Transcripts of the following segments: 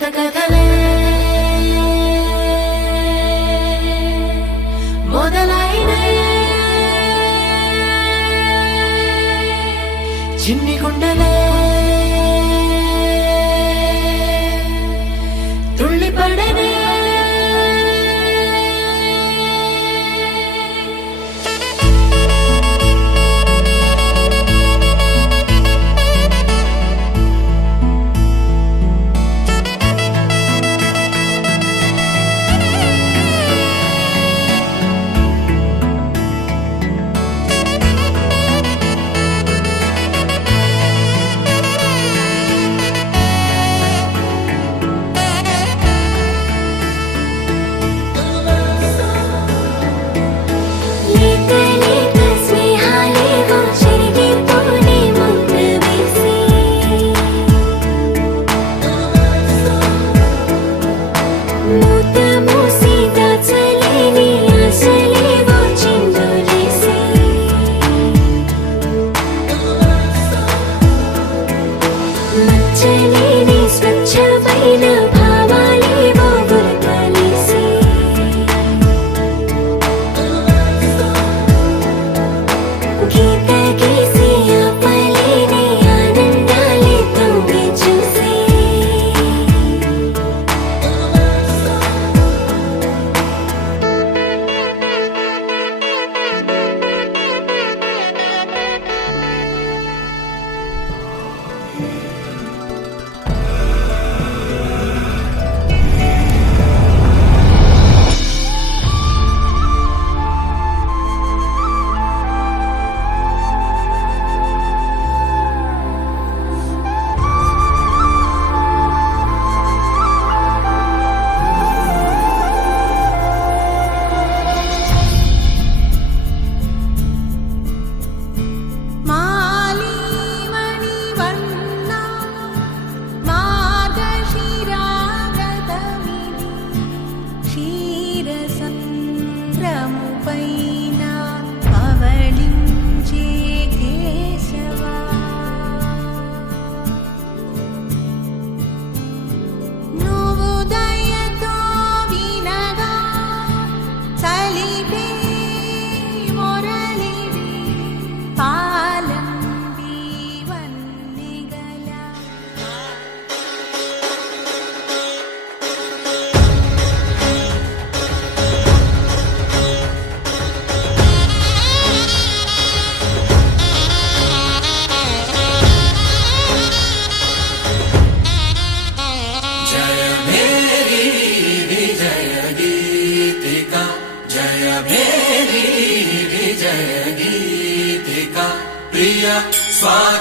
కొత్త కథలే మొదలైనయే చిన్ని గుండెలే తుళ్ళిపడనే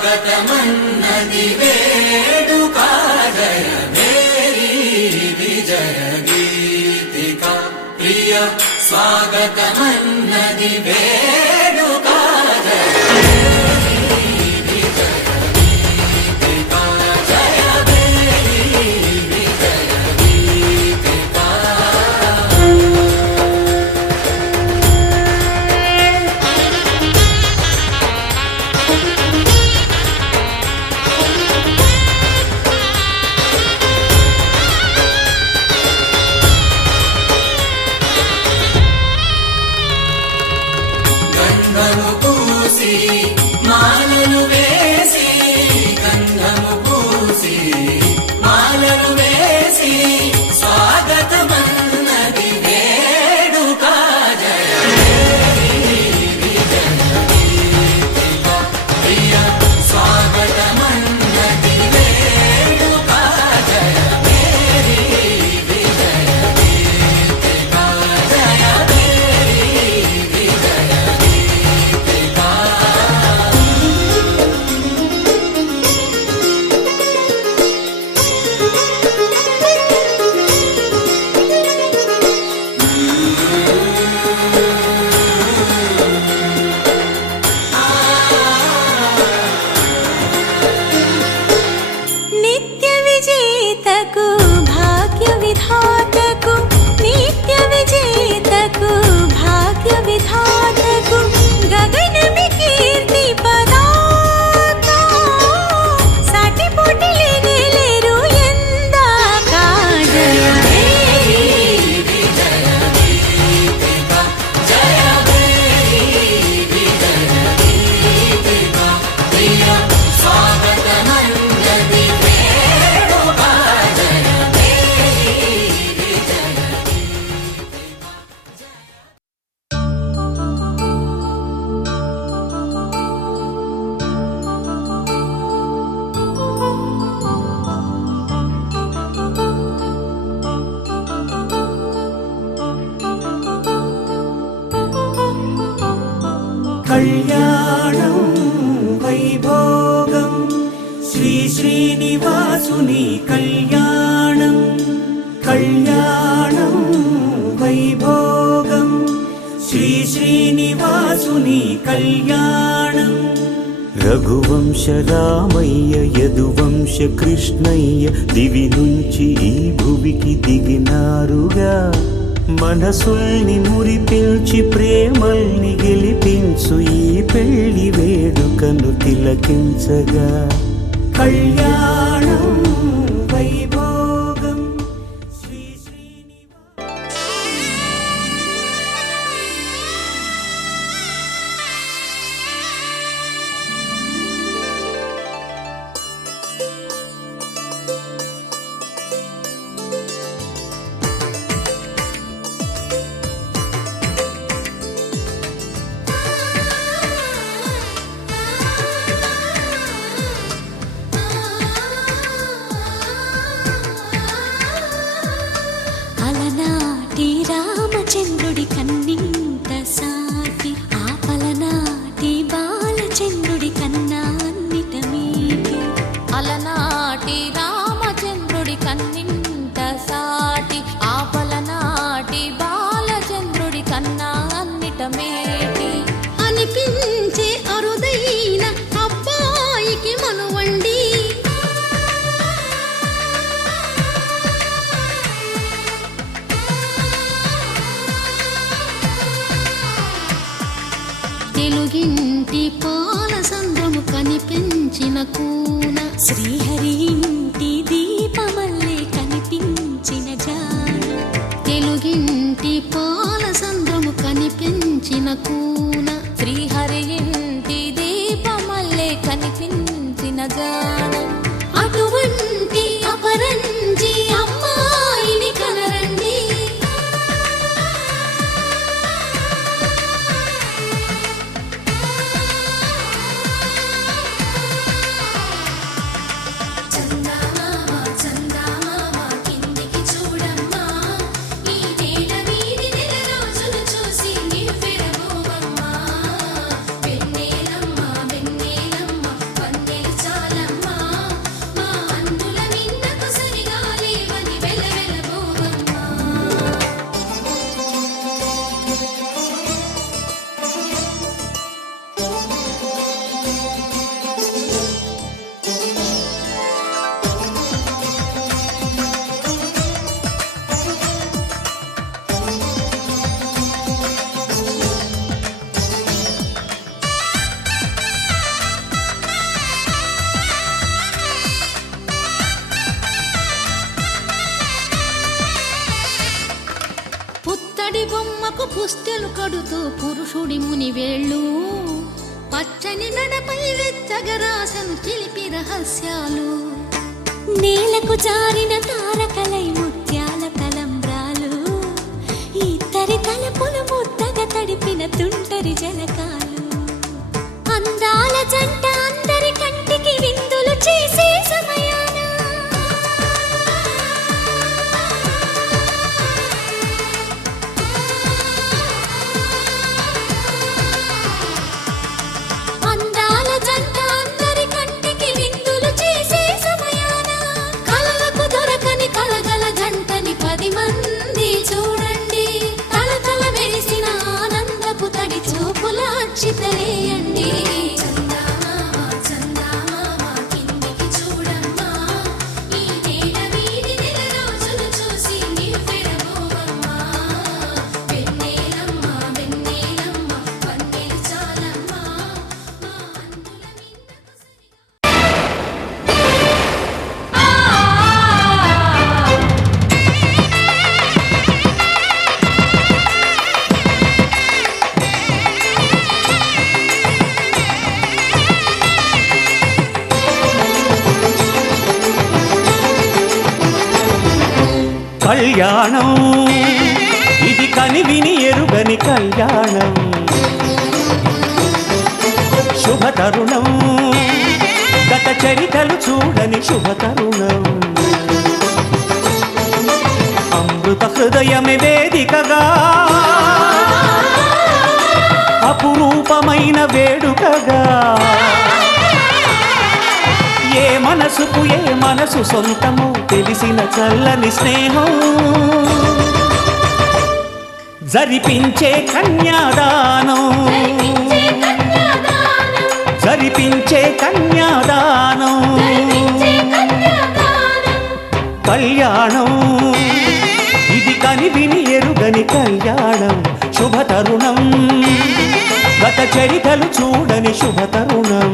स्वागतमन्नदि वेडुका जय मेरी विजय गीतिका प्रिय स्वागतमन्नदि वेडुका जय శ్రీనివాసుని కళ్యాణం కళ్యాణం వైభోగం శ్రీనివాసుని కళ్యాణం రఘువంశ రామయ్య యదువంశ కృష్ణయ్య దివి నుంచి ఈ భువికి దిగినారుగా మనసుల్ని మురిపించి ప్రేమల్ని గెలిపించు ఈ పెళ్లి వేడుకను తిలకించగా కళ్యాణం వైభోగం అలనాటి రామచంద్రుడి కన్నింత సాటి ఆపలనాటి బాలచంద్రుడి కన్నా అన్నిట మీటి అలనాటి రామచంద్రుడి కన్నింత సాటి ఆపలనాటి బాలచంద్రుడి కన్నా అన్నిట మేటి అనిపించే అరుదైన అబ్బాయికి మనువండి తెలుగింటి పాల సంద్రము కనిపించిన కూన శ్రీహరి ఇంటి దీపమల్లే కనిపించిన జాన తెలుగింటి పాల సంద్రము కనిపించిన కూన శ్రీహరి ఇంటి దీపమల్లే కనిపించిన జాన అటువంటి అపరంజి అమ్మాయిని కనరండి చందమామ చందమామ కిందికి చూడమ్మా ఈ నేల వీడి నెల రోజులు చూసి నివ్వెరబోవమ్మా వెన్నెలమ్మ వెన్నెలమ్మ వన్నెలు చాలమ్మా మా అందుల నిన్నకు సరిగా లేవని వెలవెలబోవమ్మా పుత్తడి బొమ్మకు పుస్తెలు కడుతూ పురుషుడి ముని వేళ్ళు పచ్చని నడపై వెచ్చగరాసను చిలిపి రహస్యాలు నేలకు జారిన తారకలై ముత్యాల తలంబ్రాలు ఇద్దరి తలపులు ముద్దగా తడిపిన తుంటరి జలకాలు అందాల జంట అందరి కంటికి విందులు చేసే సమయాన అందాల జంట అందరి కంటికి విందులు చేసే సమయాన కలలకు దొరకని కలగల జంటని 10 మంది చూడండి తలతల మెరిసిన ఆనందపు తడి చూపుల అక్షితలేయండి చందమామ చందమామ కిందికి చూడమ్మా ఈ నేల వీడి నెల రోజులు చూసి నివ్వెరబోవమ్మా వెన్నెలమ్మ వెన్నెలమ్మ వన్నెలు చాలమ్మా మా అందుల నిన్నకు సరిగా కళ్యాణం ఇది కనివిని ఎరుగని కళ్యాణం శుభతరుణం గత చరితలు చూడని శుభతరుణం అమృత హృదయమే వేదికగా అపురూపమైన వేడుకగా ఏ మనసుకు ఏ మనసు సొంతము తెలిసిన చల్లని స్నేహం జరిపించే కన్యాదానం జరిపించే కన్యాదానం కళ్యాణం ఇది కనివిని ఎరుగని కళ్యాణం శుభతరుణం గత చరితలు చూడని శుభతరుణం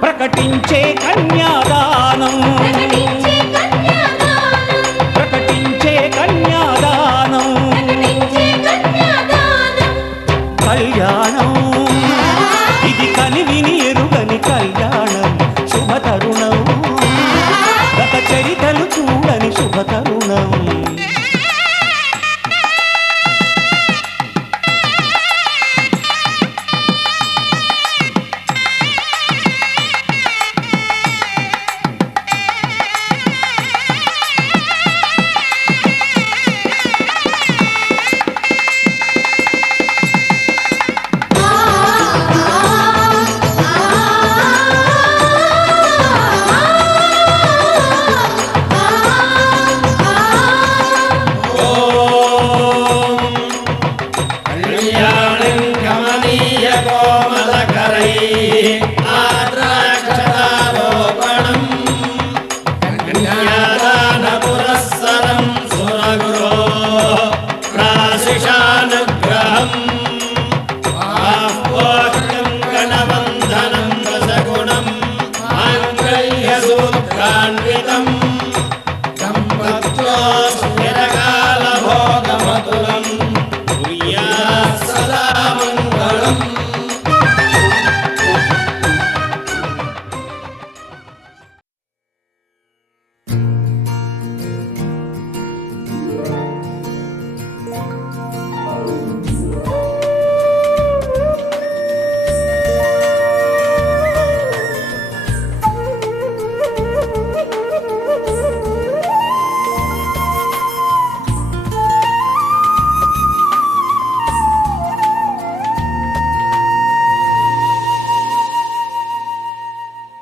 ప్రకటించే కన్యాదానం ప్రకటించే కన్యాదానం కళ్యాణం ఇది కనివిని ఎరుగని కళ్యాణం శుభతరుణం గత చరితలు చూడని శుభతరుణం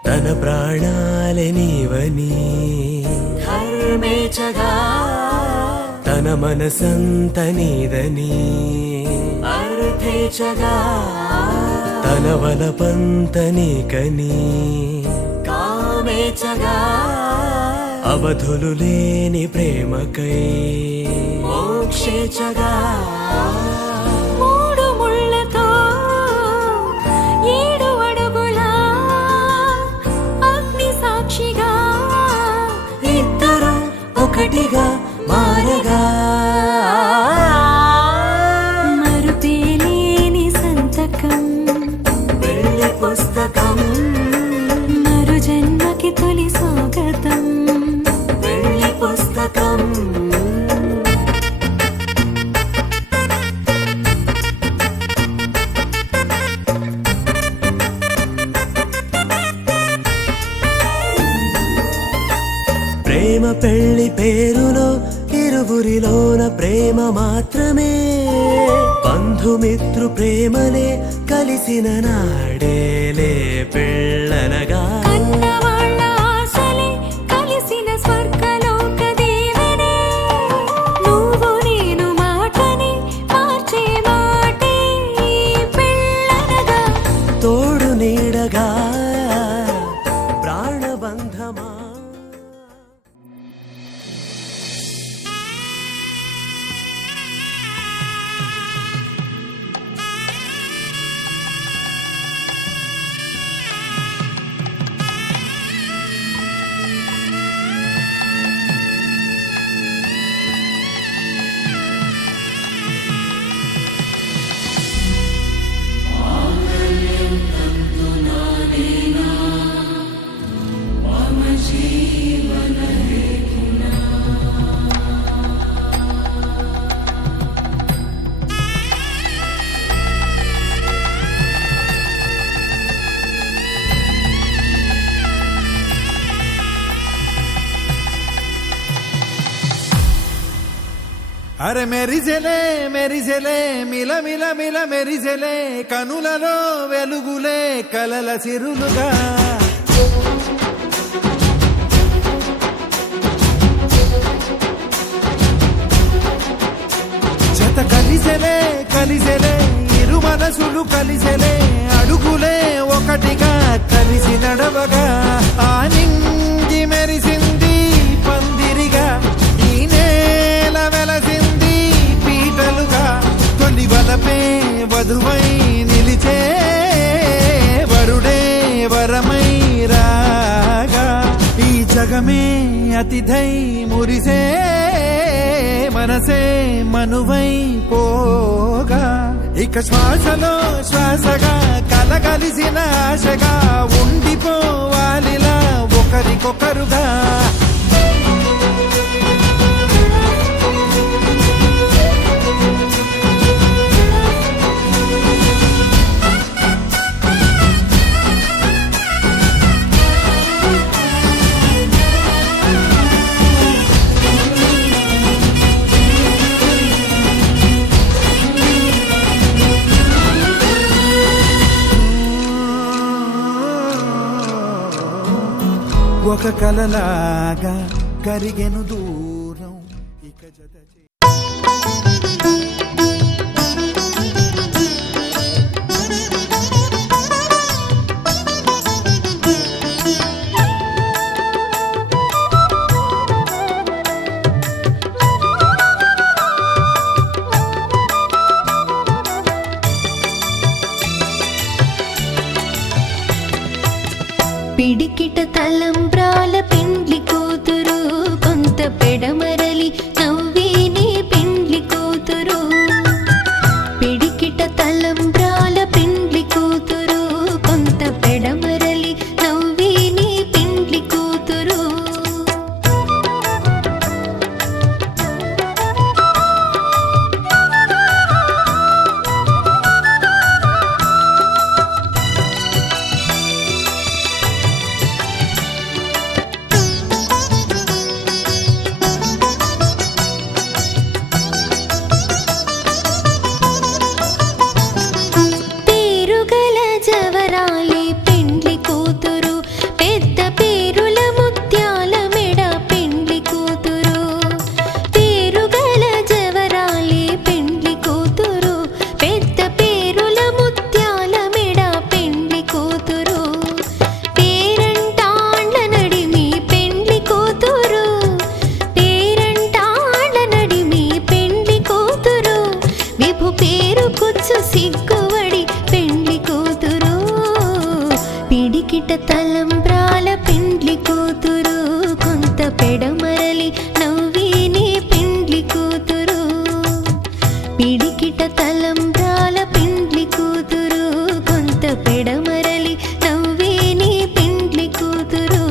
తన ప్రాణాలే నీవని ధర్మేచగా తన మనసంత నీదని అర్థేచగా తన వలపంత నీకని కామేచగా అవధులు లేని ప్రేమకై మోక్షేచగా మూడు ముళ్ళతో 7 అడుగుల అగ్ని సాక్షిగా ఇద్దరు ఒకటిగా మారగా మరుపేలేని సంతకం వెళ్ళి పుస్తకం మరు జన్మకి తొలి స్వాగతం వెళ్ళి పుస్తకం ప్రేమ పెళ్లి పేరులో ఇరువురిలోన ప్రేమ మాత్రమే బంధుమిత్రు ప్రేమలే కలిసిన నాడేలే పెళ్ళనగా కన్నవాళ్ళ ఆశలే కలిసిన స్వర్గలోక దేవనే నువ్వు నేను మాటని మార్చే మాటే పెళ్ళనగా తోడు నీడగా ప్రాణబంధమా అరే మెరిసెలే మెరిసెలే మిల మిల మిల మెరిసెలే కనులలో వెలుగులే కలల సిరులుగా జత కలిసెలే కలిసెలే ఇరు మనసులు కలిసెలే అడుగులే ఒకటిగా కలిసి నడవగా ఆ నింగి మెరిసింది పందిరిగా ఈ నేల వెలసింది పీటలుగా తొలి వలపే వధువై నిలిచే వరుడే వరమై రాగా ఈ జగమే అతిథై మురిసే మనసే మనువై పోగా ఇక శ్వాసలో శ్వాసగా కలగలిసిన ఆశగా ఉండిపోవాలిలా ఒకరికొకరుగా ఒక కలలాగా కరిగెను దూరం ఇక జత పిడికిట తలంబ్రాల పెండ్లి కూతురు కొంత పెడమరలి నవ్వేనే పెండ్లి కూతురు పిడికిట తలంబ్రాల పెండ్లి కూతురు కొంత పెడమరలి నవ్వేనే పెండ్లి కూతురు పేరుగల జవరాలే పెండ్లి కూతురు పెద్ద పేరుల ముత్యాల మెడ పెండ్లి కూతురు పేరుగల జవరాలే పెండ్లి కూతురు పెద్ద పేరుల ముత్యాల మెడ పెండ్లి కూతురు పేరంటాండ్ల నడిమి పెండ్లి కూతురు పేరంటాండ్ల నడిమి పెండ్లి కూతురు విభు పేరు కుచ్చు సిగ్గువడి పెండ్లి కూతురు పిడికిట తలంబ్రాల పెండ్లి కూతురు కొంత పెడమరలి నవ్వేనే పెండ్లి కూతురు పిడికిట తలంబ్రాల పెండ్లి కూతురు కొంత పెడమరలి నవ్వేనే పెండ్లి కూతురు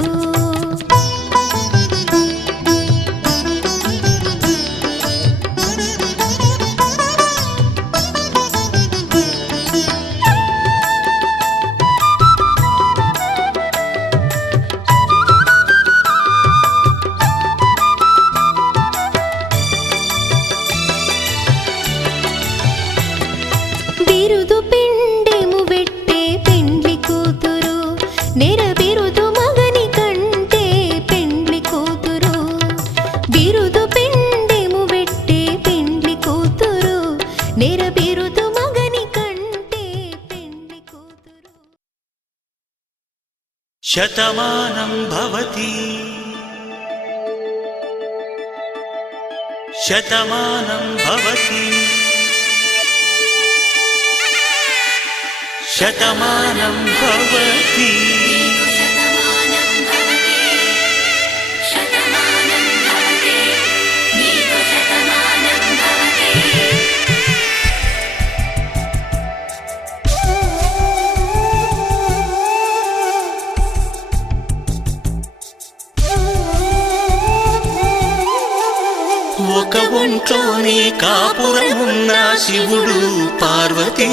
బిరుదు పిండెము వెట్టే పెండ్లి కూతురు నెర బిరుదు మగని కంటే పెండ్లి కూతురు బిరుదు పిండెము వెట్టే పెండ్లి కూతురు నెర బిరుదు మగని కంటే పెండ్లి కూతురు శతమానం భవతి శతమానం భవతి శతమానం భవతి శతమానం భవతే శతమానం భవతే నీకు శతమానం భవతే ఒక ఒంట్లోనే కాపురమున్న శివుడు పార్వతీ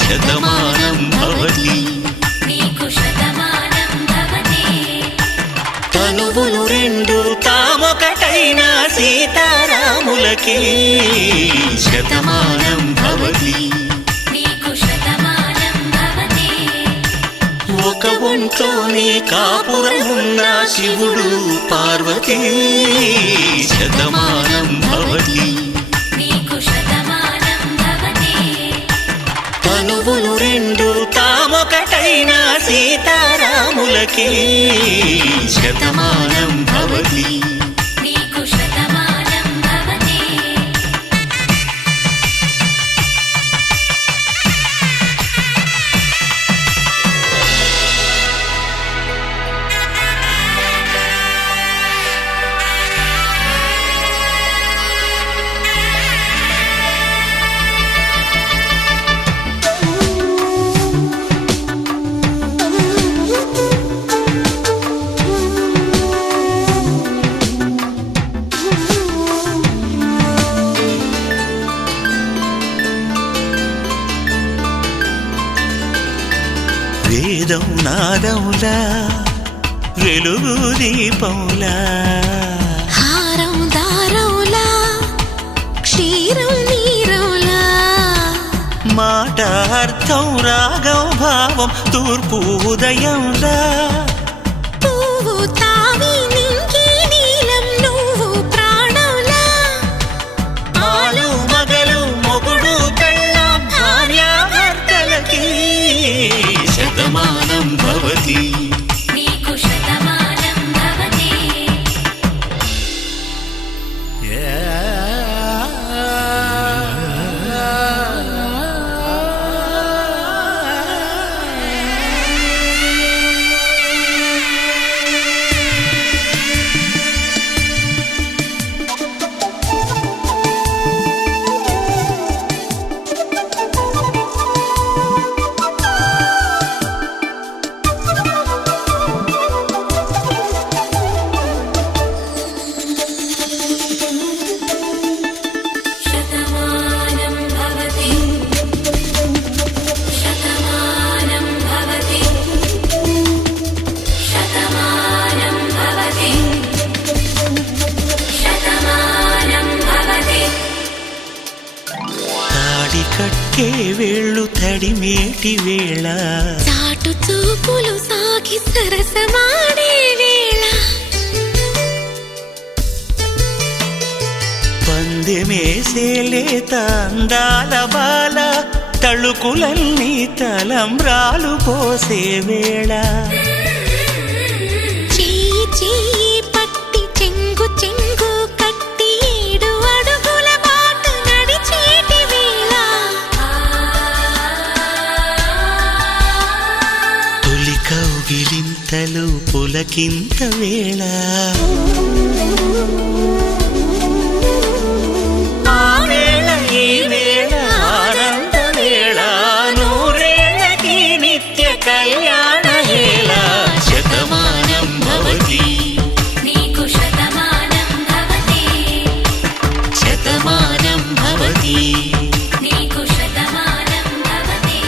శతమానం భవతి నీకు శతమానం భవతే తనువులు రెండు తామొకటైన సీతారాములకి రాములకి శతమానం భవతి. నీకు శతమానం భవతి. ఒక ఒంట్లోనే కాపురం ఉన్న శివుడు పార్వతీ శతమానం భవతి. నీకు శతమానం భవతి. తనువులు రెండు తామొకటైన సీతారాములకి శతమానం భవతి. నీకు శతమానం భవతి. వేదం నాదములా వెలుగు దీపములా హారం దారవులా క్షీరం నీరవులా మాట అర్థం రాగం భావం తూర్పు ఉదయంలా పువ్వు తావి నింగి నీలం నువ్వు ప్రాణంలా ఆలు మగలు మొగుడు పెళ్ళాం భార్యాభర్తలకి శతమానం భవతి. నీకు శతమానం భవతి. శతమానం భవతి. శతమానం భవతి. శతమానం భవతి. శతమానం భవతి. తాడి కట్టే వేళ్ళు తడిమేటి వేళ చాటు చూపులు సాగి సరసమాడే వేళ పందెమేసే లేత అందాల బాల తళుకులన్నీ తలంబ్రాలు పోసే వేళ చెయ్యి చెయ్యి పట్టి చెంగు చెంగు కట్టి 7 అడుగుల బాట నడిచేటి వేళ తొలి కౌగిలింతలు పులకింత వేళ ఆ వేళ ఈ వేళ ఆనంద వేళ నూరేళ్ళకి నిత్య కళ్యాణ వేళ శతమానం భవతి. నీకు శతమానం భవతి. శతమానం భవతి. నీకు శతమానం భవతి.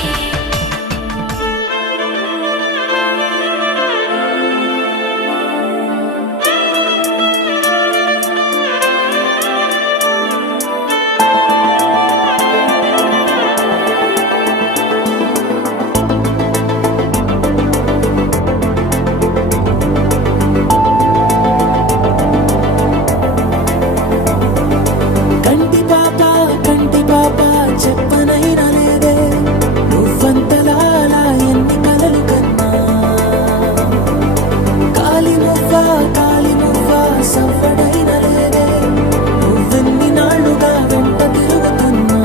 కంటి పాప చెప్పనైనా లేదే నువ్వంతలా ఎన్ని కలలు కన్నా కాలి మువ్వ సవ్వడైనా లేదే నువ్వెన్ని నాళ్ళుగా వెంట తిరుగుతున్నా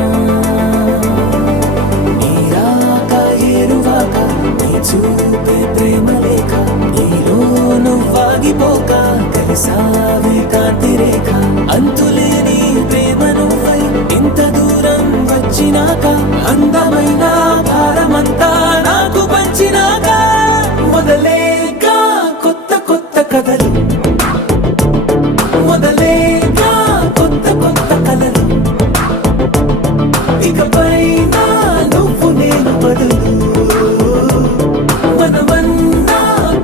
నీరాక ఏరువాక నీ చూపే ప్రేమ లేక నీలో నువ్వాగిపోక కలిసావే కాంతి రేఖ అంతులేని ప్రేమ నువ్వై ఇంత దూరం వచ్చినాక అందమైన భారమంతా నాకు పంచినాక మొదలేక కొత్త కొత్త కథలు మొదలేక కొత్త కొత్త కలలు ఇకపైన నువ్వు నేను బదులు మనమన్నా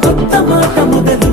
కొత్త మాట మొదలు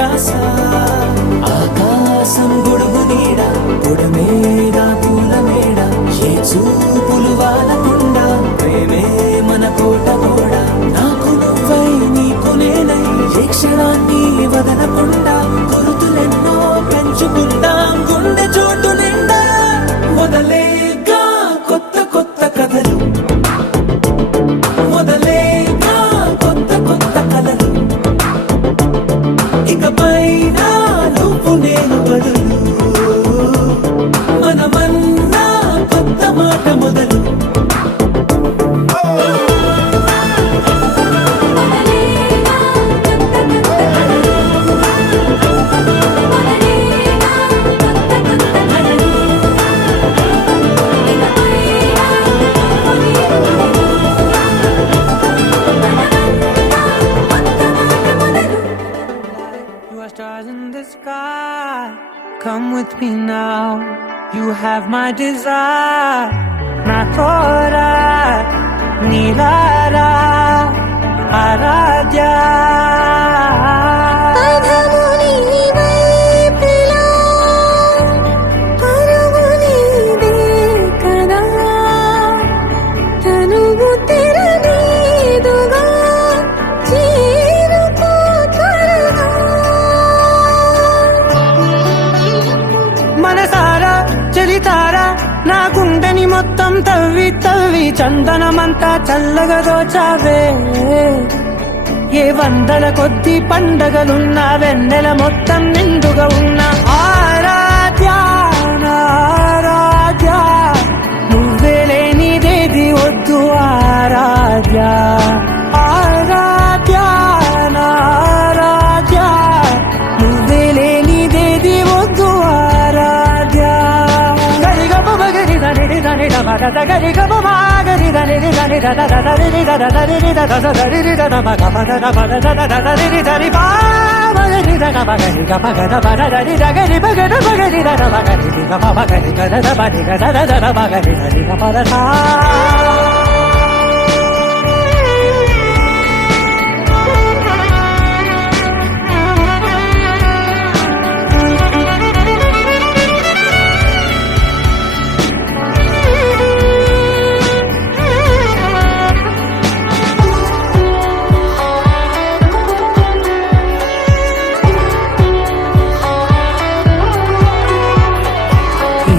శ్వాస ఆకాశం గొడుగు నీడ పొడమేగా పూల మేడ ఏ చూపులు వాలకుండా ప్రేమే మన కోట గోడ నాకు నువ్వై నీకు నేనై ఏ క్షణాన్ని వదలకుండా గుర్తులెన్నో పెంచుకుందాం గుండె చోటు నిండా మొదలేగా కొత్త కొత్త కథలు మొదలేగా కొత్త కొత్త కలలు ఇకపైన నువ్వు నేను బదులు మనమన్నా కొత్త మాట మొదలు You are stars in the sky. Come with me now. You have my desire. Natora, Nilara, Aradya. పదముని వైపులా పరుగు నీదే కదా తనువు తెరనీదుగా చేరుకో త్వరగా మనసారా చలితారా నా గుండెని మొత్తం తవ్వి తవ్వి చందనమంతా చల్లగా దోచావే ఏ వందల కొద్ది పండగలున్నా వెన్నెల మొత్తం నిండుగా ఉన్న ఆరాధ్య ఆరాధ్య నువ్వే లేనిదేది వద్దు ఆరాధ్య ఆరాధ్య ఆరాధ్య నువ్వే లేనిదేది వద్దు ఆరాధ్య గరిగ బగరి దని దని మగ గరి గమ మాగరి దని దని దద దరి దద దరి దద దరి దద మగ మగ మగ దద దరి దరి బాగరి దద మగరి గమ గద బద దరి దగరి బగద బగరి దద మగరి గమ మగరి గద బది గద దద మగరి దరి గమ దద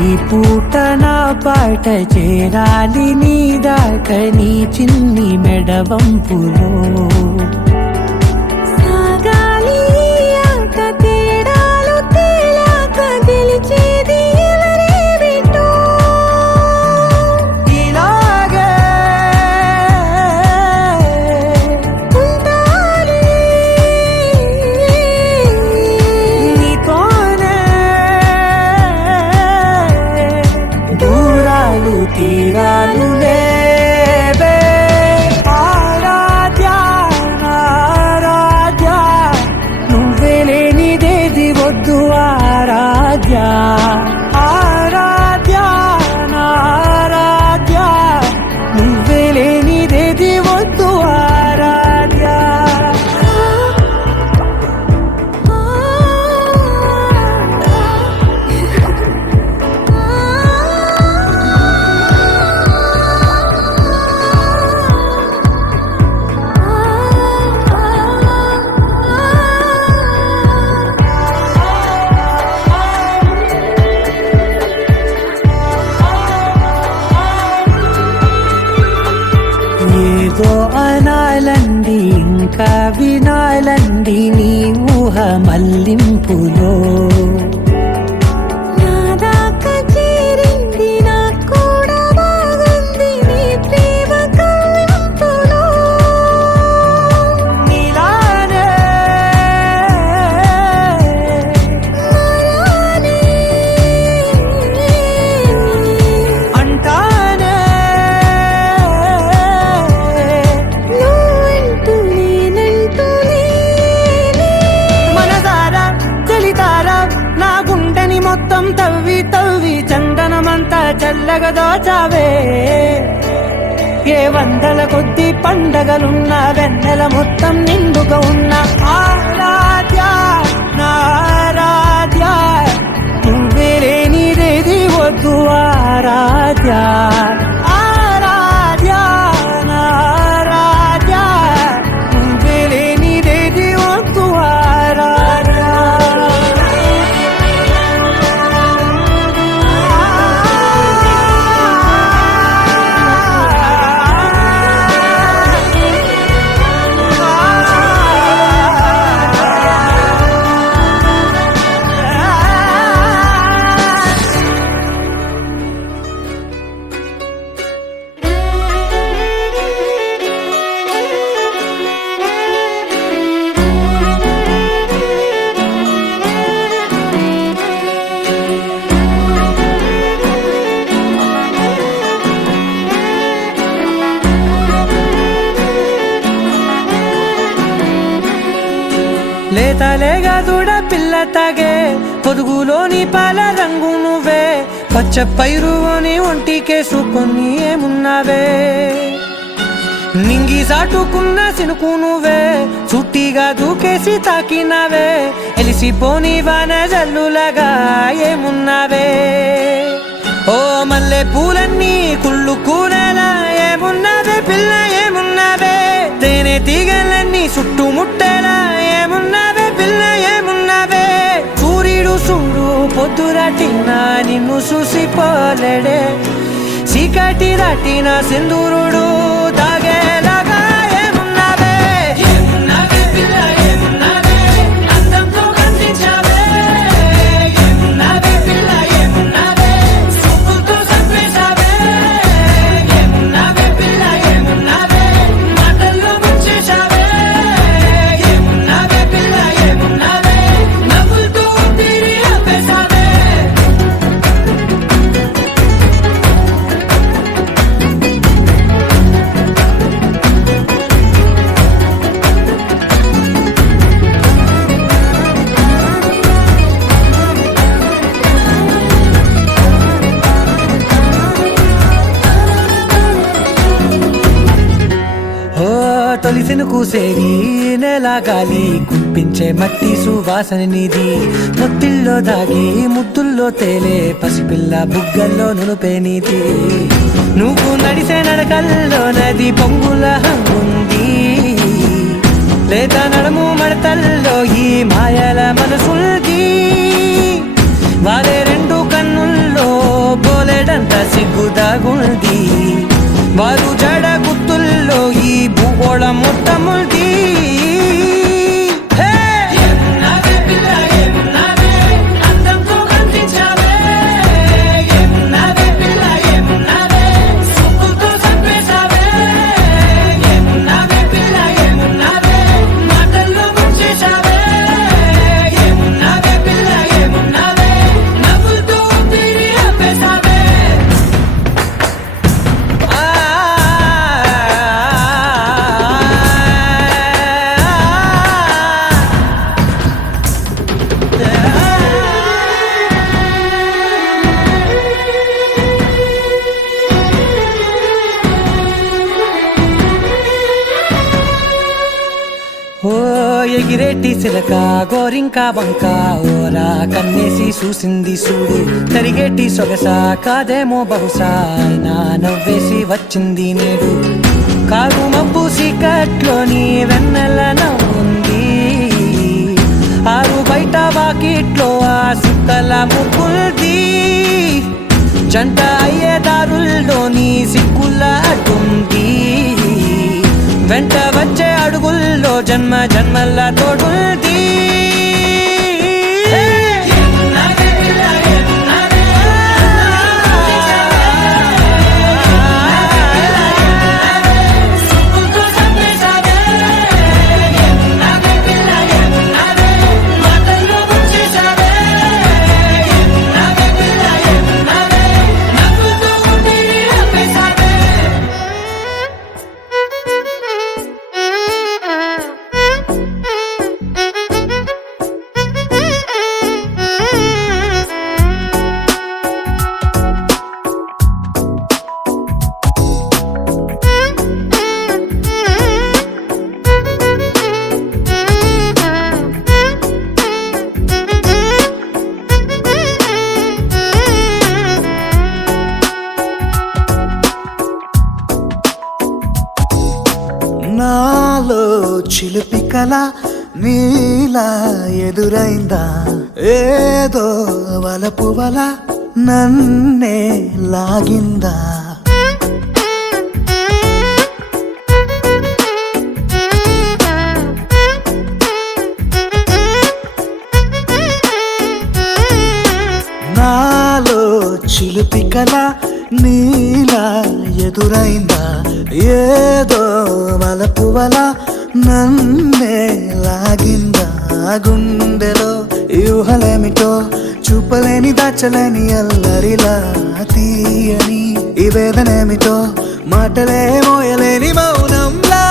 ఈ పూట నా పాట చేరాలి నీ దాకా నీ చిన్ని మెడవంపులో సాగాలి ఆట తేడాలు తేలాక గెలిచేది ఎవరేమిటో ఇలాగే ఉంటాలి నీతోనే దూరాలు తీరాలు లేవే ఆరాధ్య ఆరాధ్య నువ్వే లేనిదేది వద్దు ఆరాధ్య ఆరాధ్య ఆరాధ్య నువ్వే లేనిదేది వద్దు ఆరాధ్య ఏదో అనాలండి ఇంకా వినాలండి నీ ఊహ మల్లింపులో నా దాకా చేరింది నాకు కూడా బాగుంది నీ ప్రేమ కవ్వింపులో నీలానే మారాలి అంటానే నువ్వంటూ నేనంటూ లేనే మనసారా చలితారా నా గుండెని మొత్తం తవ్వి తవ్వి చందనమంతా చల్లగా దోచావే ఏ వందల కొద్ది పండగలున్నా వెన్నెల మొత్తం నిండుగా ఉన్న ఆరాధ్య ఆరాధ్య ఆరాధ్య ఆరాధ్య నువ్వే లేనిదేది వద్దు ఆరాధ్య లేతలేగా దూడ పిల్ల తాగే పొదుగులోని పాల రంగు నువ్వే పచ్చ పైరుని ఒంటికేసుకొని ఏమున్నావే నింగి సాటుకున్న సినుకు నువ్వే చుట్టిగా దూకేసి తాకినావే ఎలిసిపోని వాన జల్లులగా ఏమున్నావే ఓ మల్లె పూలన్నీ కుళ్ళు కూరలా ఏమున్నావే పిల్ల ఏమున్నావే తేనె తీగలన్నీ చుట్టుముట్టేలా ఏమున్నావే పిల్ల ఏమున్నావే సూర్యుడు చూడు పొద్దురాటినా నిన్ను చూసిపోలేడే చీకటి దాటిన సింధూరుడు తాగేలాగా ఏమున్నావే ఏమున్నావే పిల్ల ఏమున్నావే అందంతో కనిపించావే ఏమున్నావే పిల్ల ఏమున్నావే చూపులతో చంపేశావే ఏమున్నావే పిల్ల ఏమున్నావే మాటల్లో ముంచేశావే ఏమున్నావే పిల్ల ఏమున్నావే నవ్వులతో ఊపిరి ఆపేశావే ఓ తొలిసిన కూసేరి నెల గాలి కుప్పించే మట్టి సువాసన నీది ముత్తిల్లో దాగి ముద్దుల్లో తేలే పసిపిల్ల బుగ్గల్లో నునుపే నీది నువ్వు నడిసే నడకల్లో నది పొంగుల హంగుంది లేదా నడుము మడతల్లో ఈ మాయల మనసుల్ది వారే రెండు కన్నుల్లో బోలెడంత సిగ్గుదాగుంది వారు జడ గుర్తుల్లో ఈ భూగోళం మొత్తముల్ది ఏమున్నావే పిల్ల ఏమున్నావే అందంతో కనిపించావే ఏమున్నావే పిల్ల ఏమున్నావే చూపులతో చంపేశావే ఏమున్నావే పిల్ల ఏమున్నావే మాటల్లో ముంచేశావే ఏమున్నావే పిల్ల ఏమున్నావే నవ్వులతో ఊపిరి ఆపేశావే ఓ ఎగిరేటి సిలక గోరింక వంక ఓరా కన్నేసి చూసింది చూడు తరిగేటి సొగస కాదేమో బహుశా అయినా నవ్వేసి వచ్చింది నేడు కారు మబ్బు సీకట్లోని వెన్నెల నవ్వుంది ఆరు బయట వాకిట్లో ఆ సుక్కల ముగ్గుల్ది జంట అయ్యే దారుల్లోని సిగ్గుల అడ్డుంది వెంట వచ్చే అడుగుల్లో జన్మ జన్మల తోడుంది కల నీలా ఎదురైందా ఏదో వలపు వల నన్నే లాగిందా నాలో చిలిపి కల నీలా ఎదురైందా ఏదో వలపు వల నన్నే లాగిందా గుండెలో ఊహలేమిటో చూపలేని దాచలేని అల్లరిలా తీయని ఈ వేదనేమిటో మాటలే మోయలేని మౌనంలా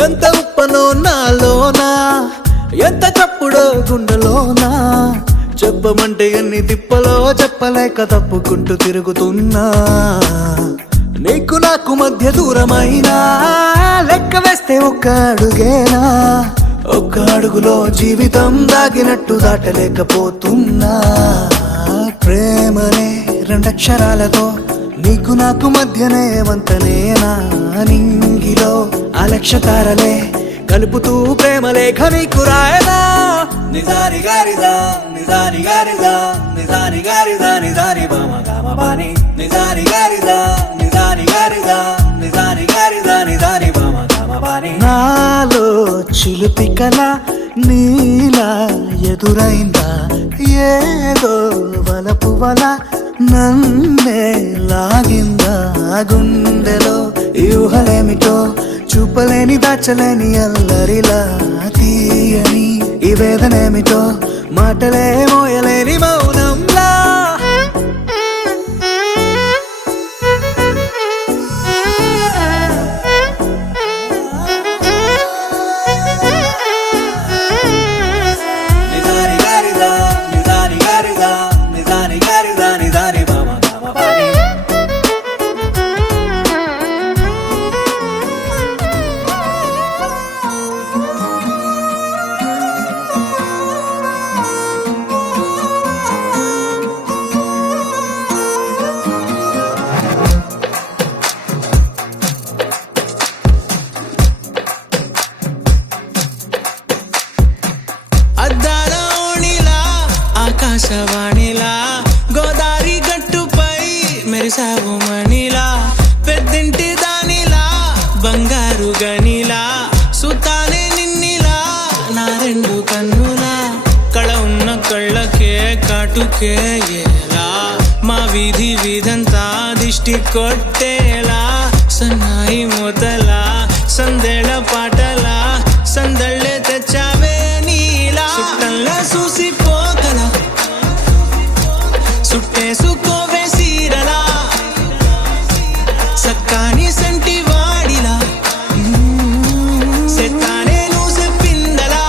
ఎంత ఉప్పనో నాలోనా ఎంత చప్పుడో గుండెలోనా చెప్పమంటే ఎన్ని తిప్పలో చెప్పలేక తప్పుకుంటూ తిరుగుతున్నా నీకు నాకు మధ్య దూరమైనా లెక్క వేస్తే ఒక్క అడుగేనా ఒక్క అడుగులో జీవితం దాగినట్టు దాటలేకపోతున్నా ప్రేమనే రెండక్షరాలతో నీకు నాకు మధ్యనే వంతనేనా నింగిలో అలక్షతారలే కలుపుతూ ప్రేమ లేఖ నీకు రాయదా నిజారి గారిదా నిజారి గారిదా నిజారి గారిదా నిజారి బామ గామ బాని నిజారి గారిదా నిజారి గారిదా నిజారి గారిదా నిజారి బామ గామ బాని నాలో చిలిపి కల నీలా ఎదురైందా ఏదో వలపు వల నన్నే లాగిందా గుండెలో ఊహలేమిటో చూపలేని దాచలేని అల్లరిలా తీయని ఈ వేదనేమిటో మాటలే మోయలేని మౌనంలా నిజారి గారిదా నిజారి గారిదా నిజారి గారిదా నిజారి బామ గామ బాని అద్దాల ఓణిలా ఆకాశవాణిలా గోదారి గట్టుపై మెరిసావు మణిలా పెద్దింటి దానిలా బంగారు గనిలా సుతానే నిన్నిలా నా రెండు కన్నులా కళ ఉన్న కళ్ళకే కాటుకే ఎలా మా వీధి వీధంతా దిష్టి కొట్టేలా సన్నాయి మొదలా సందేళ పాటలా సందళ్ళే తెచ్చావే నీలా సుట్టంలా చూసిపోగల సుట్టేసుకోవే సీరలా సక్కాని సంటి వాడిలా సెత్తానే నువ్వు చెప్పిందలా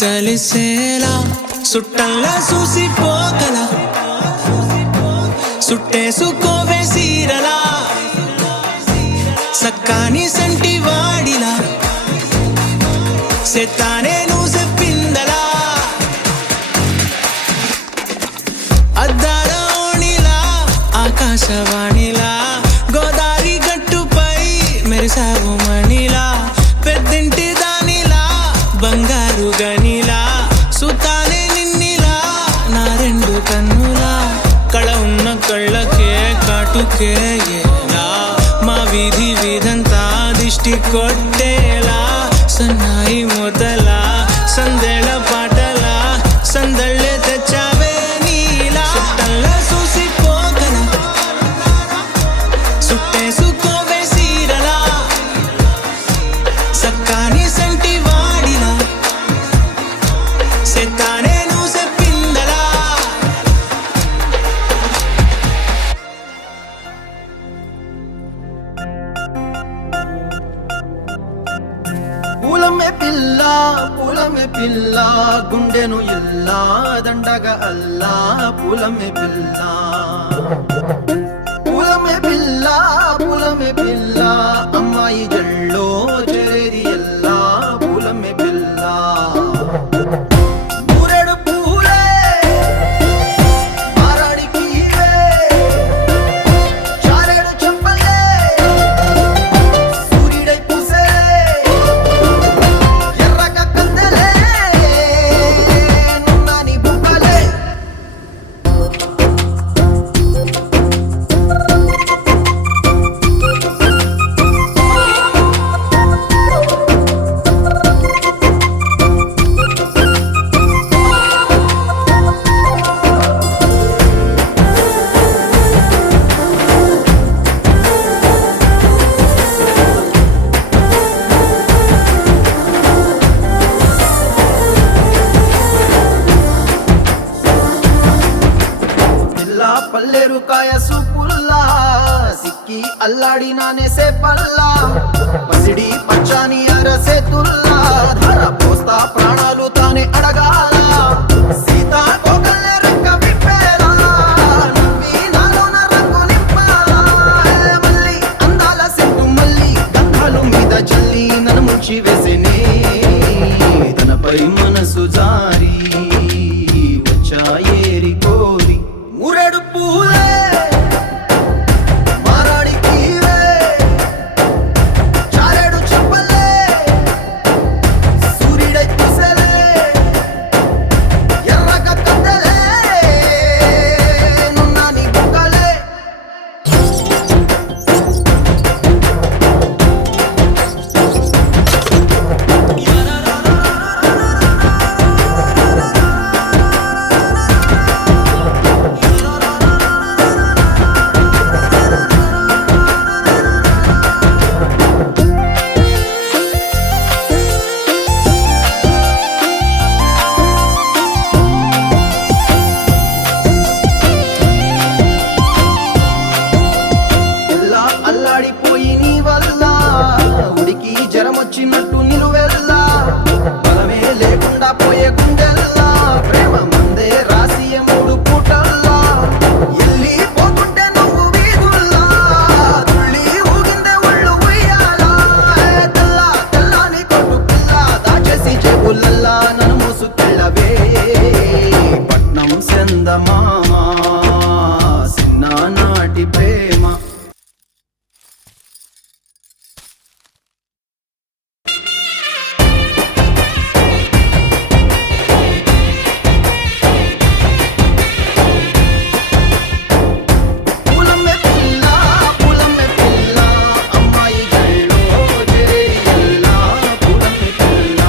తెలిసేలా సుట్టల్లా చూసిపోగల సుట్టేసుకోవే సీరలా సక్కాని సంటి వాడిలా సెత్తానే నువ్వు చెప్పిందలా అద్దాల ఓణిలా ఆకాశవాణిలా గోదారి గట్టుపై మెరిసావు మణిలా పెద్దింటి దానిలా బంగారు గనిలా సుతానే నిన్నిలా నా రెండు కన్నులా కళ ఉన్న కళ్ళకే కాటుకే ఏలా మా వీధి వీధంతా దిష్టి కొట్టేలా సన్నాయి మొదలా సందేళ పాటలా సందళ్ళే తెచ్చావే నీలా సుట్టల్లా చూసిపోగల సుట్టేసుకోవే సీరలా సక్కాని సంటి వాడిలా సెత్తానే నువ్వు చెప్పిందలా పూలమే పిల్ల గుండెను ఇల్లా దండగా అల్లా పూలమే పిల్ల అమ్మాయి జల్లో చెరేది ఎల్లా పూలమే పిల్ల ఊరెడు పూలే మారాడికి చారెడు చెప్పలే సూర్యుడై పూసే ఎర్రగా కందలే నున్నాని బుక్కలే పల్లేరు కాయ సూపుల్లా సిక్కి అల్లాడినానే సే పల్లా పసిడి పచ్చాని అరసే తుల్లా ధర పోస్తా ప్రాణాలు తానే అడగాల సీతా కోకల్లే రెక్క విప్పేలా నవ్వి నాలోన రంగు నింపాలా మళ్ళీ అందాల సెట్టు మళ్ళీ గంధాలు మీద చల్లి నన్ను ముంచి వేసేనే తనపై మనసు జారి వచ్చా ఏరి కోరి మురెడు పూలే మారాడికి చారెడు చెప్పలే సూర్యుడై పూసలే ఎర్రగా కద్దలే నున్నాని బుక్కలే అల్లాడిపోయి నీ వల్ల ఉడికి జరమొచ్చినట్టు నిలువెల్లా బలమే లేకుండా పోయే గుండెల్లా ప్రేమ మందే రాసి మూడు పూటల్లా ఎల్లి పోతుంటే నువ్వు వీధుల్లా తుళ్ళి ఊగిందే ఒళ్ళు ఉయ్యాలా తెల్లాని కొట్టు పిల్ల దాచేసి చెవులల్లా నన్ను మూసుకెళ్ళవే పట్నం సెందమామా చిన్ననాటి ప్రేమ పూలమే పిల్ల అమ్మాయి జల్లో చెరియల్లా పూలమే పిల్ల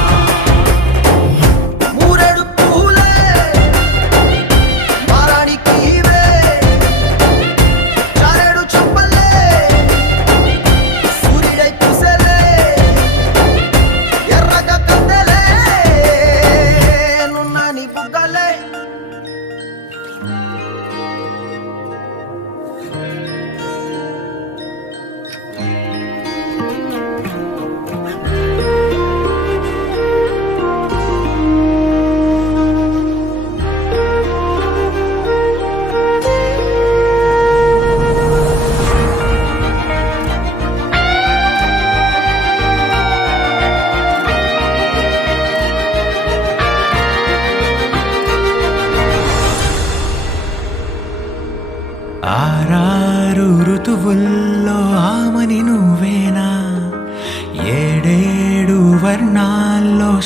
మూరెడు పూలే మారాడి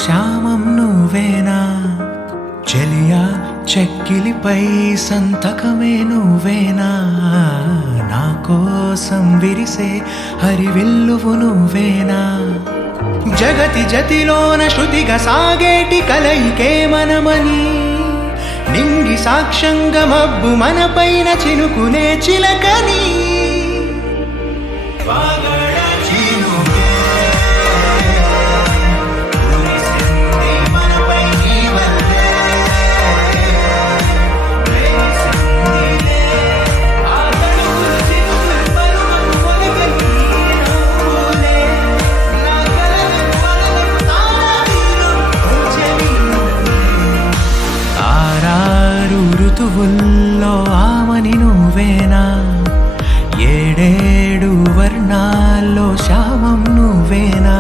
శ్యామం నువ్వేనా చెలియా చెక్కిలిపై సంతకమే నువ్వేనా నా కోసం విరిసే హరివిల్లువు నువ్వేనా జగతి జతిలోన శృతిగా సాగేటి కలయికే మనమని నింగి సాక్ష్యంగా మబ్బు మన పైన చినుకునే చిలకని ఆరారు ఋతువుల్లో ఆమని నువ్వేనా ఏడేడు వర్ణాల్లో శ్యామం నువ్వేనా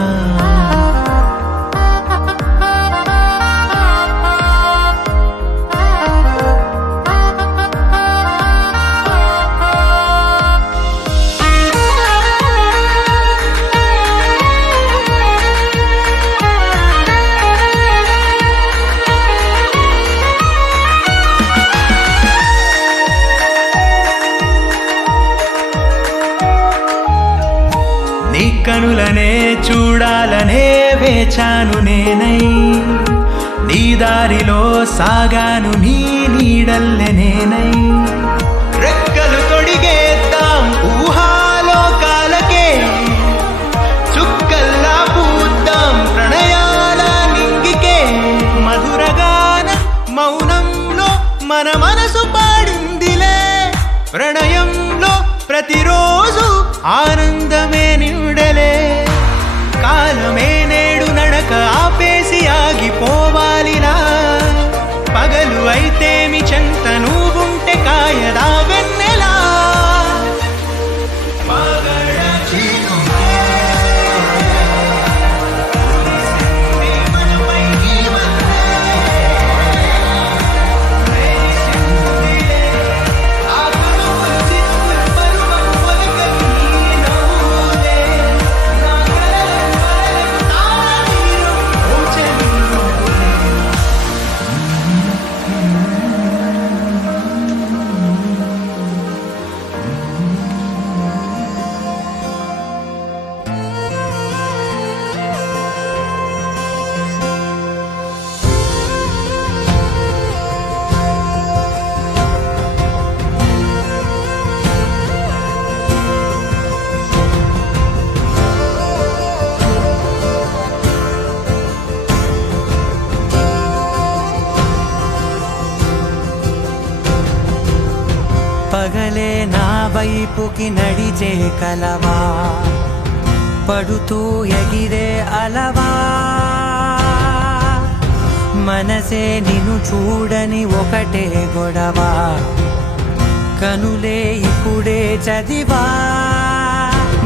నీ కనులనే చూడాలనే వేచాను నేనై నీ దారిలో సాగాను నీ నీడల్లె నేనై రెక్కలు తొడిగేద్దాం ఊహాలోకాలకే చుక్కల్లా పూద్దాం ప్రణయాల నింగికే మధురగాన మౌనంలో మన మనసు పాడిందిలే ప్రణయంలో ప్రతిరోజు ఆనందమే నిండలే కాలమే నేడు నడక ఆపేసి ఆగిపోవాలిలా పగలు అయితేమి చెంత నువ్వుంటే కాయదా వెన్నెలా పగలే నా వైపుకి నడిచే కలవా పడుతూ ఎగిరే అలవా మనసే నిన్ను చూడని ఒకటే గొడవ కనులే ఇప్పుడే చదివా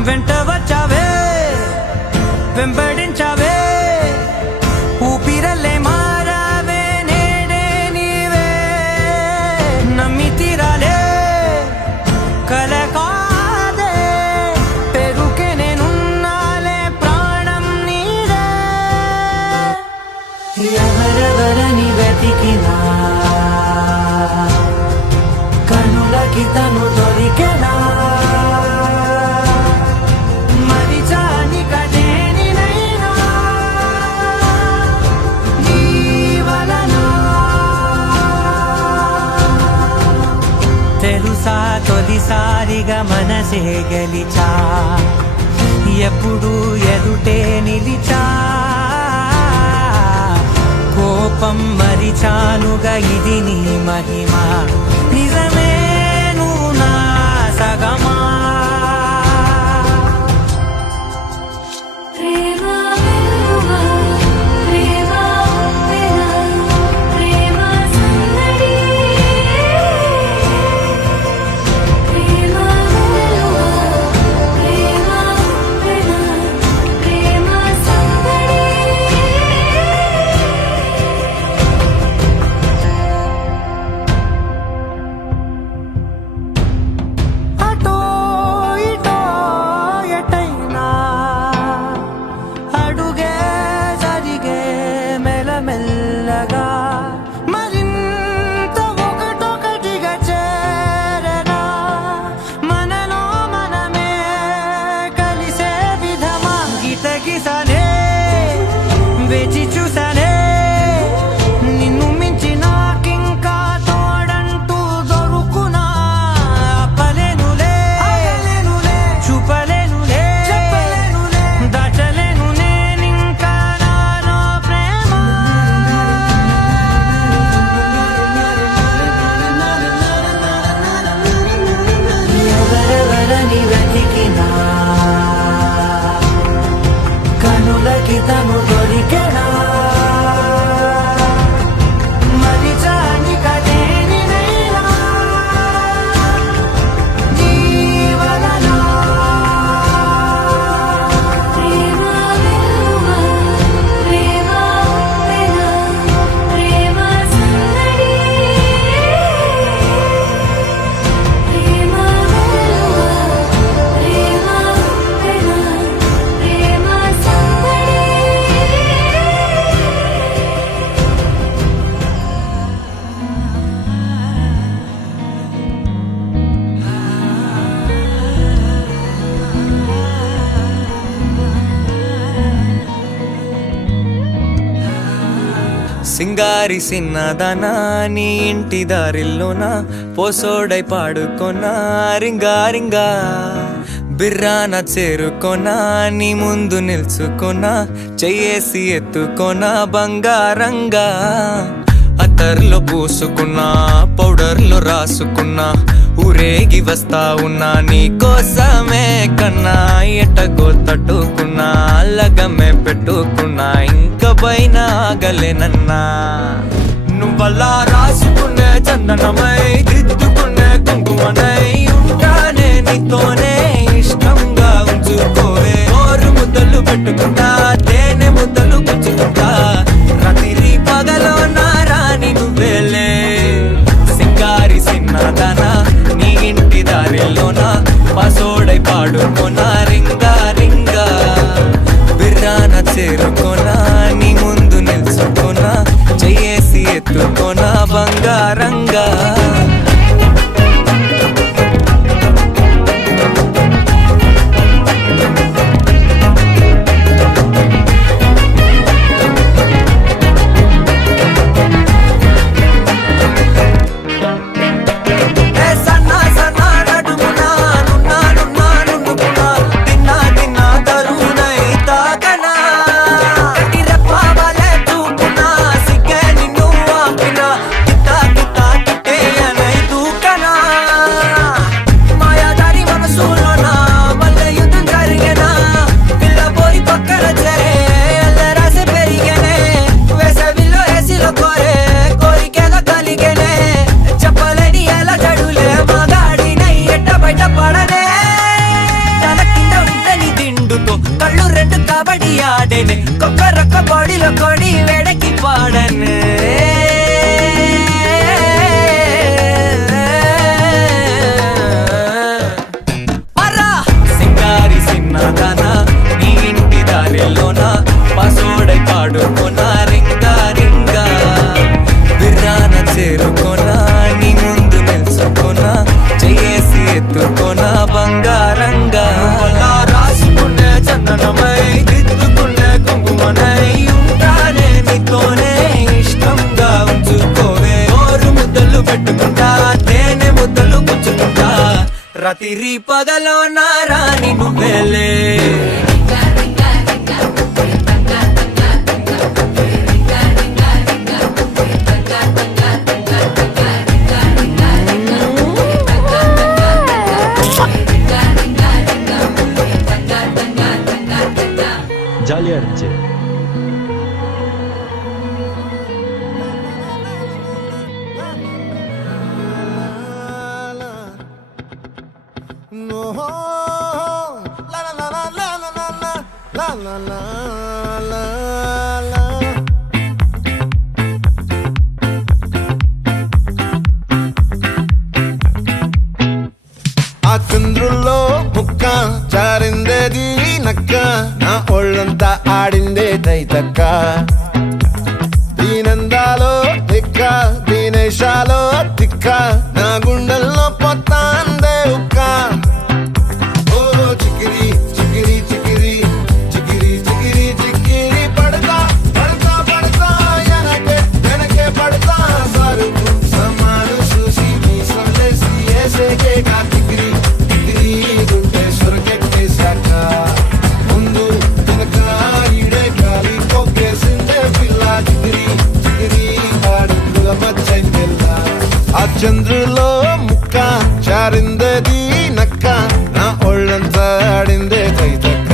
వెంట వచ్చావే వెంబడించావే ఊపిరల్లే మారావే నేడే నీవే నమ్మి తీరాలే కలకాదే పెరుకే నేనున్నాలే ప్రాణం నీదే ఎవరెవరని వెతికినా కనులకి తను దొరికెనా మరిచాని కదేనినైనా నీ వలన తెలుసా తొలిసారిగా మనసే గెలిచా ఎప్పుడు ఎదుటే నిలిచా కోపం మరిచానుగా ఇది నీ మహిమ నిజమే నువ్వు నా సగమా ప్రేమ వెలువా ప్రేమ ఉప్పెన ప్రేమ సందడి ప్రేమ వెలువా ప్రేమ ఉప్పెన ప్రేమ సందడి అటో సింగారి సిన్నదనా నీ ఇంటి దారిల్లోన పోసోడై పాడుకొనా రింగా రింగా బిర్రాన చేరుకొనా నీ ముందు నిల్చుకొనా చెయ్యేసి ఎత్తుకొనా బంగారంగా అత్తర్లో పూసుకున్నా పౌడర్లో రాసుకున్నా ఊరేగి వస్తా ఉన్నా నీ కోసమే కన్నా ఎటగో తట్టుకున్నా లగమే పెట్టుకున్నా ఇంక పైన ఆగలేనన్నా నువ్వలా రాసుకునే చందనమై దిద్దుకునే కుంకుమనై ఉంటానే నీతోనే ఇష్టంగా ఉంచుకోవే ఓరు ముద్దలు పెట్టుకుంటా తేనె ముద్దలు గుచ్చుకుంటా రాత్రి పగలో నా రాణి నువ్వేలే సింగారి సిన్నదనా నీ ఇంటి దారిలోన పసోడై పాడుకోనా రింగా రింగా బిర్రాన చేరుకోనా నీ ముందు నిల్చుకోనా చెయ్యేసి ఎత్తుకోనా బంగారంగా కళ్ళు రెండు కబడ్డీ ఆడేనే కొక్క బాడీలో కొడి వెడకి పాడనే సింగారి సిన్నదనా నీ ఇంటి దారిలోన పసోడై పాడుకోనా రింగా రింగా బిర్రాన చేరుకోనా నీ ముందు నిల్చుకోనా చెయ్యేసి ఎత్తుకోనా బంగారంగా రాసుకునే చందనమై దిద్దుకునే కుంకుమనై ఉంటానే నీతోనే ఇష్టంగా ఉంచుకోవే ఓరు ముద్దలు పెట్టుకుంటా తేనె ముద్దలు గుచ్చుకుంటా రాత్రి పగలో నా రాణి నువ్వేలే జాలియా இருந்துச்சு ఆ చంద్రుల్లో ముక్క జారిందేది నక్క నా ఒళ్ళంతా ఆడిందే తైతక్క దీనందాలో తిక్క దీనేశాలో తిక్క నా గుండెల్లో పొత్తాందే ఉక్క ఓ చికిరి చికిరి చికిరి చికిరి చికిరి చికిరి పడతా పడతా పడతా వెనకే పడతా సరుకు సమాను చూసి మీ సొల్లేసి ఏసేకే కా చికిరి చికిరి గుంటే సొరకెట్టేశాక ముందు వెనక ఈడే గాలి కొక్కేసిందే పిల్ల చికిరి చికిరి ఆడుకుల మచ్చైందెల్ల ఆ చంద్రులో ముక్క చారిందేది నక్క నా ఒళ్ళంతా ఆడిందే తైతక్క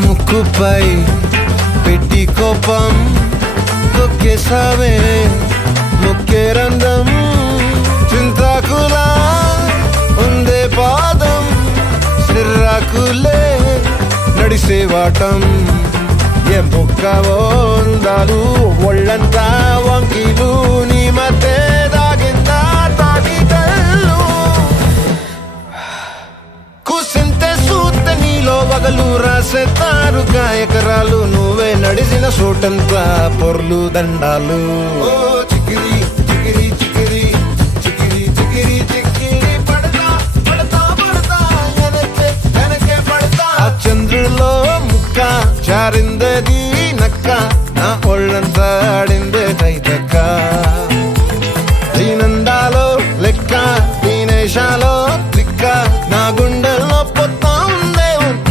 ముక్కుపై పెట్టి కోపం తొక్కేసావే ముక్కే రంధం చింతాకులా ఉందే పాదం సిర్రాకులే నడిసేవాటం ఏ బొక్కవో అందాలు ఒళ్ళంతా వంకీలు నీ మధ్య దాగిందా తాగి రాసేతారుగా ఎకరాలు నువ్వే నడిసిన చోటంతా పొర్లు దండాలు ఓ చికిరి చికిరి చికిరి చికిరి చికిరి చికిరి పడతా పడతా పడతా వెనకే వెనకే పడతా ఆ చంద్రుల్లో ముక్క చారిందది నక్క నా ఒళ్ళంతా ఆడిందే తైతక్క దీనందాలో లెక్క దీనేశాలో దిక్క నా గుండెల్లో పొత్తా ఉందే ఉక్క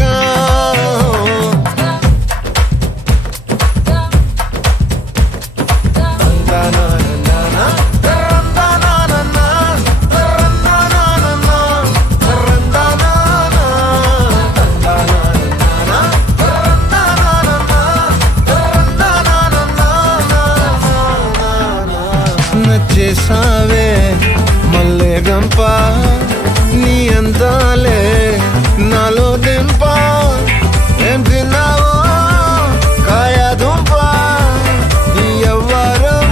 నచ్చేసావే మల్లె గంప నీ అందాలే నాలో దింప ఏం తిన్నావో కాయ దుంప నీ ఎవ్వరం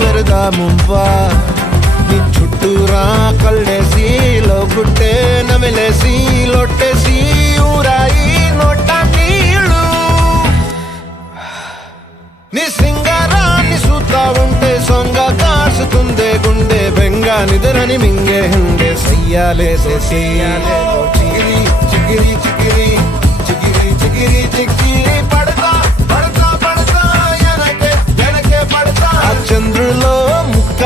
వెరదా ముంప నీ చుట్టూరా కళ్ళేసి లోగుట్టే నమిలేసి లొట్టేసి ఊరాయి నోట నీళ్ళు నీ సింగారాన్ని చూస్తా ఉంటే సొంగ కాసుకుందే గుండె బెంగ నిద్రని మింగే హండే సయ్యాలేసే చెయ్యాలే చిగిరి చిగిరి చిగిరి చిగిరి చిగిరి చిగిరి పడతా పడతా పడతా వెనకే వెనకే పడతా ఆ చంద్రులో ముక్క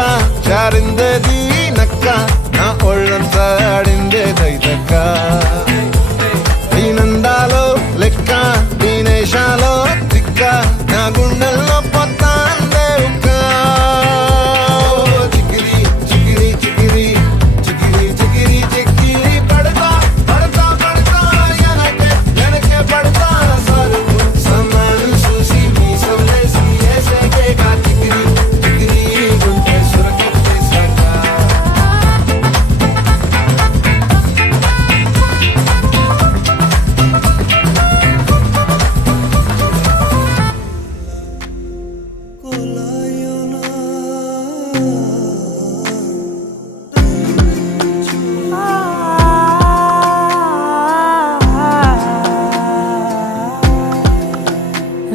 చారిందది నక్క నా ఒళ్ళంతా ఆడిందే దైతక్క దీనందాలో లెక్క దీనేశాలో దిక్క నా గుండెల్లో పొత్తా అందే ఉక్క చికిరి చికిరి చికిరి చికిరి చికిరి చికిరి పడతా పడతా పడతా వెనకే వెనకే పడతా సరుకు సమాను చూసి మీ సౌలేసి ఏసేకే కా చికిరి చికిరి గుండె సురకెత్తేసాక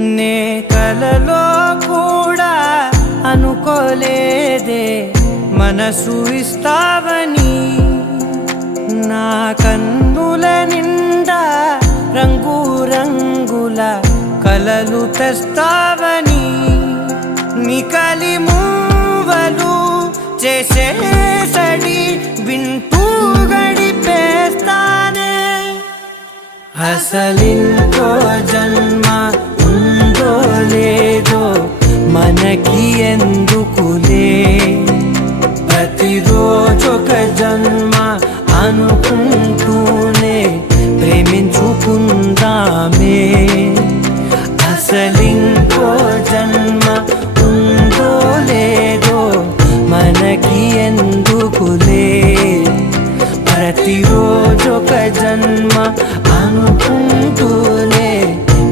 నే కలలో కూడా అనుకోలేదే మనసు ఇస్తావని నా కన్నుల నిండా రంగు రంగుల కలలు తెస్తావని నికలి మూవలు చేసేసడి వింటూ గడిపేస్తానే అసలింకో జన్మ ఉందో లేదో మనకి ఎందుకులే ప్రతిరోజొక జన్మ అనుకుంటూనే ప్రేమించుకుందామే అసలింకో జన్మ ఉందో లేదో మనకి ఎందుకులే ప్రతిరోజొక జన్మ అనుకుంటూనే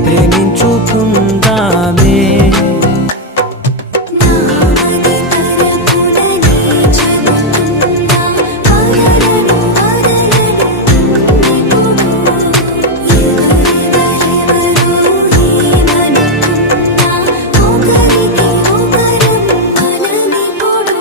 ప్రేమించుకుందామే నామది తరపునని చదువుతున్నా ఆగలను ఆగలను నిపుడు ఎవరెవరు ఏమనుకున్నా ఒకరికి ఒకరం మనమిప్పుడు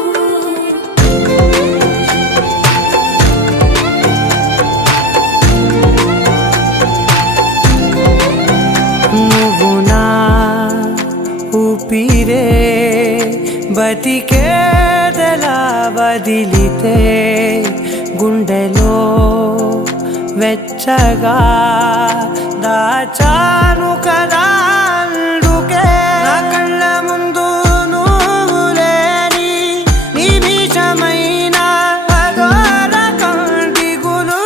నువ్వు నా ఊపిరే బతికేదలా వదిలితే గుండెలో వెచ్చగా దాచాను కదా అందుకే నా కళ్ళ ముందు నువ్వు లేని నిమిషమైన అఘోర కంటిగులు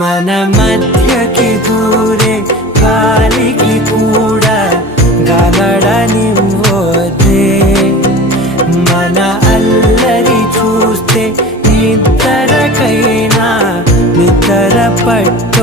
మన మధ్యకి దూరే గాలికి కూడా గలడనివ్వదే మన అల్లరి చూస్తే నిద్రకైనా నిద్ర పట్ట